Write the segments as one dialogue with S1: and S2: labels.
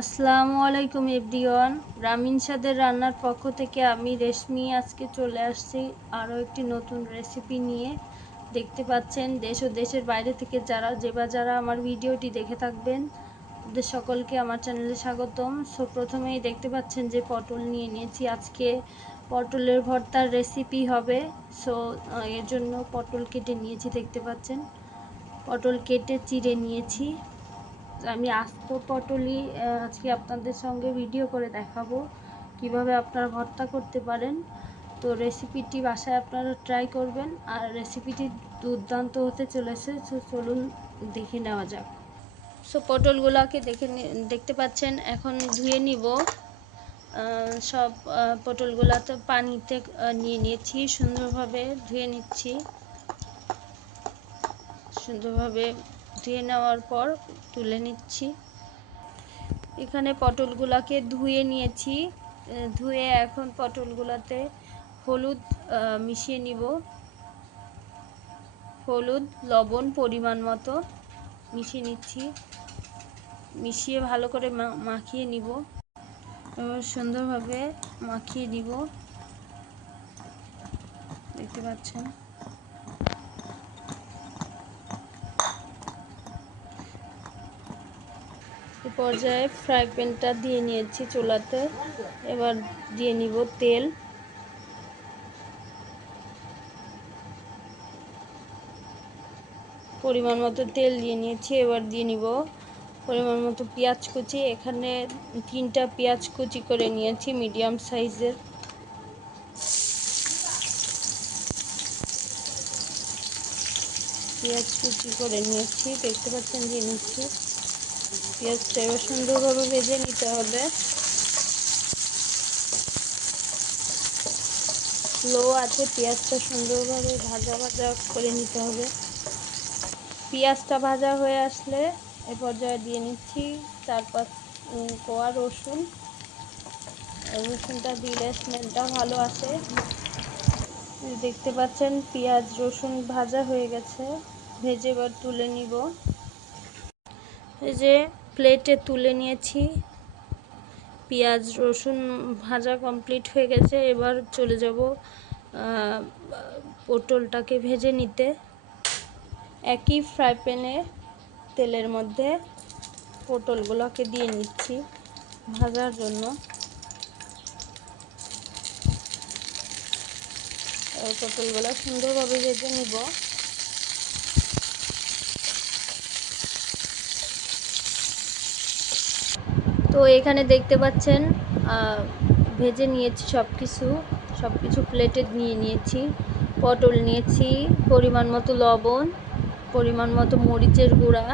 S1: আসসালামু আলাইকুম এভরিওয়ান। রামিন সাদের রান্নার পক্ষ থেকে আমি রেশমি আজকে চলে আসছি আরও একটি নতুন রেসিপি নিয়ে। দেখতে পাচ্ছেন, দেশ ও দেশের বাইরে থেকে যারা, যে বা যারা আমার ভিডিওটি দেখে থাকবেন, ওদের সকলকে আমার চ্যানেলে স্বাগতম। সো প্রথমেই দেখতে পাচ্ছেন যে পটল নিয়ে নিয়েছি। আজকে পটলের ভর্তার রেসিপি হবে। সো এর জন্য পটল কেটে নিয়েছি, দেখতে পাচ্ছেন। পটল কেটে চিড়ে নিয়েছি। আমি আস্ত পটলই আজকে আপনাদের সঙ্গে ভিডিও করে দেখাবো কীভাবে আপনারা ভর্তা করতে পারেন। তো রেসিপিটি বাসায় আপনারা ট্রাই করবেন আর রেসিপিটি দুর্দান্ত হতে চলেছে। তো চলুন দেখে নেওয়া যাক। সো পটলগুলোকে দেখে দেখতে পাচ্ছেন, এখন ধুয়ে নিব। সব পটলগুলো তো পানিতে নিয়ে নিয়েছি, সুন্দরভাবে ধুয়ে নিচ্ছি। সুন্দরভাবে ধুয়ে নেওয়ার পর তুলে নিচ্ছি। এখানে পটলগুলোকে ধুয়ে নিয়েছি। ধুয়ে এখন পটলগুলোতে হলুদ মিশিয়ে নিব। হলুদ, লবণ পরিমাণ মতো মিশিয়ে নিচ্ছি। মিশিয়ে ভালো করে মাখিয়ে নিব। সুন্দরভাবে মাখিয়ে দিব দেখতে পাচ্ছেন? পর্যায়ে ফ্রাই প্যানটা দিয়ে নিয়েছি চুলাতে। এবার দিয়ে নিব তেল। পরিমাণ মতো তেল দিয়ে নিয়েছি, এবার দিয়ে নিব পরিমাণ মতো পেঁয়াজ কুচি। এখানে তিনটা পেঁয়াজ কুচি করে নিয়েছি, মিডিয়াম সাইজের। পেঁয়াজ কুচি করে নিয়েছি, দেখতে পাচ্ছেন, দিয়ে নিচ্ছি। পেঁয়াজটা এবার সুন্দরভাবে ভেজে নিতে হবে। লো আছে পেঁয়াজটা সুন্দরভাবে ভাজা ভাজা করে নিতে হবে। পেঁয়াজটা ভাজা হয়ে আসলে এ পর্যায়ে দিয়ে নিচ্ছি চার পাঁচ কোয়া রসুন। রসুনটা দিলে স্মেলটা ভালো আসে। দেখতে পাচ্ছেন পেঁয়াজ, রসুন ভাজা হয়ে গেছে। ভেজে এবার তুলে নিব। এই যে প্লেটে তুলে নিয়েছি। পেঁয়াজ, রসুন ভাজা কমপ্লিট হয়ে গেছে। এবার চলে যাব পটলটাকে ভেজে নিতে। একই ফ্রাই প্যানে তেলের মধ্যে পটলগুলোকে দিয়ে নিচ্ছি ভাজার জন্য। পটলগুলো সুন্দরভাবে ভেজে নিব। তো এখানে দেখতে পাচ্ছেন ভেজে নিয়েছি সব কিছু সব কিছু প্লেটে নিয়ে নিয়েছি, পটল নিয়েছি, পরিমাণ মতো লবণ, পরিমাণ মতো মরিচের গুঁড়া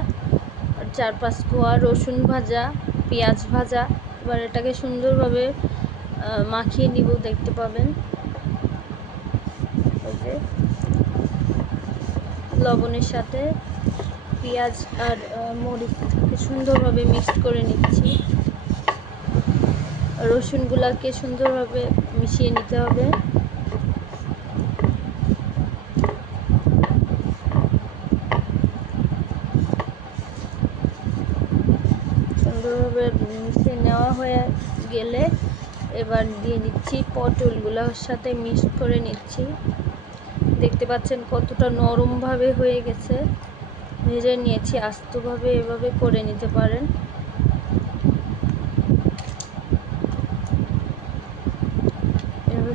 S1: চার পাঁচ কোয়া রসুন ভাজা, পেঁয়াজ ভাজা, এবার এটাকে সুন্দরভাবে মাখিয়ে নিব, দেখতে পাবেন। ওকে। লবণের সাথে পেঁয়াজ আর মরিচকে সুন্দরভাবে মিক্সড করে নিচ্ছি। রসুনগুলাকে সুন্দরভাবে মিশিয়ে নিতে হবে। সুন্দরভাবে মিশিয়ে নেওয়া হয়ে গেলে এবার দিয়ে নিচ্ছি পটলগুলোর সাথে মিক্স করে নিচ্ছি। দেখতে পাচ্ছেন কতটা নরমভাবে হয়ে গেছে। ভেজে নিয়েছি, আস্তভাবে এভাবে করে নিতে পারেন।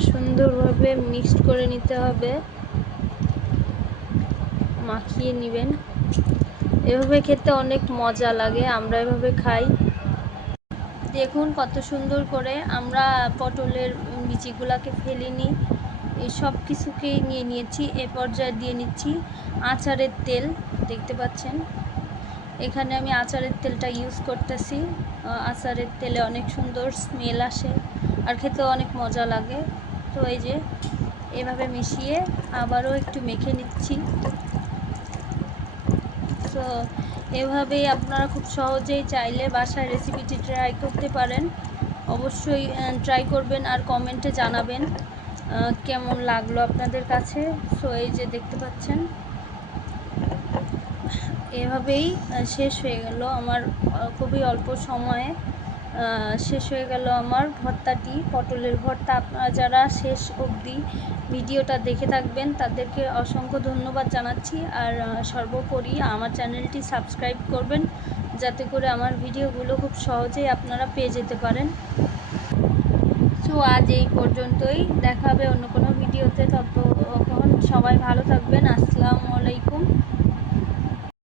S1: সুন্দরভাবে মিক্সড করে নিতে হবে। মাখিয়ে নেবেন। এভাবে খেতে অনেক মজা লাগে, আমরা এভাবে খাই। দেখুন কত সুন্দর করে আমরা পটলের বিচিগুলাকে ফেলিনি সব কিছুকেই নিয়ে নিয়েছি, এ পর্যায়ে দিয়ে নিচ্ছি আচারের তেল, দেখতে পাচ্ছেন। এখানে আমি আচারের তেলটা ইউজ করতেছি। আচারের তেলে অনেক সুন্দর স্মেল আসে আর খেতে অনেক মজা লাগে। তো এই যে, এভাবে মিশিয়ে আবারও একটু মেখে নিচ্ছি। তো এভাবেই আপনারা খুব সহজেই চাইলে বাসায় রেসিপিটি ট্রাই করতে পারেন। অবশ্যই ট্রাই করবেন আর কমেন্টে জানাবেন কেমন লাগল আপনাদের কাছে। সো এই যে দেখতে পাচ্ছেন, এভাবেই শেষ হয়ে গেল আমার খুবই অল্প সময়ে। শেষ হয়ে গেল আমার ভর্তাটি, পটলের ভর্তা। আপনারা যারা শেষ অবধি ভিডিওটা দেখে থাকবেন, তাদেরকে অসংখ্য ধন্যবাদ জানাচ্ছি। আর সর্বোপরি আমার চ্যানেলটি সাবস্ক্রাইব করবেন, যাতে করে আমার ভিডিওগুলো খুব সহজেই আপনারা পেয়ে যেতে পারেন। সো, আজ এই পর্যন্তই। দেখা হবে অন্য কোনো ভিডিওতে। ততক্ষণ সবাই ভালো থাকবেন। আসসালামু আলাইকুম।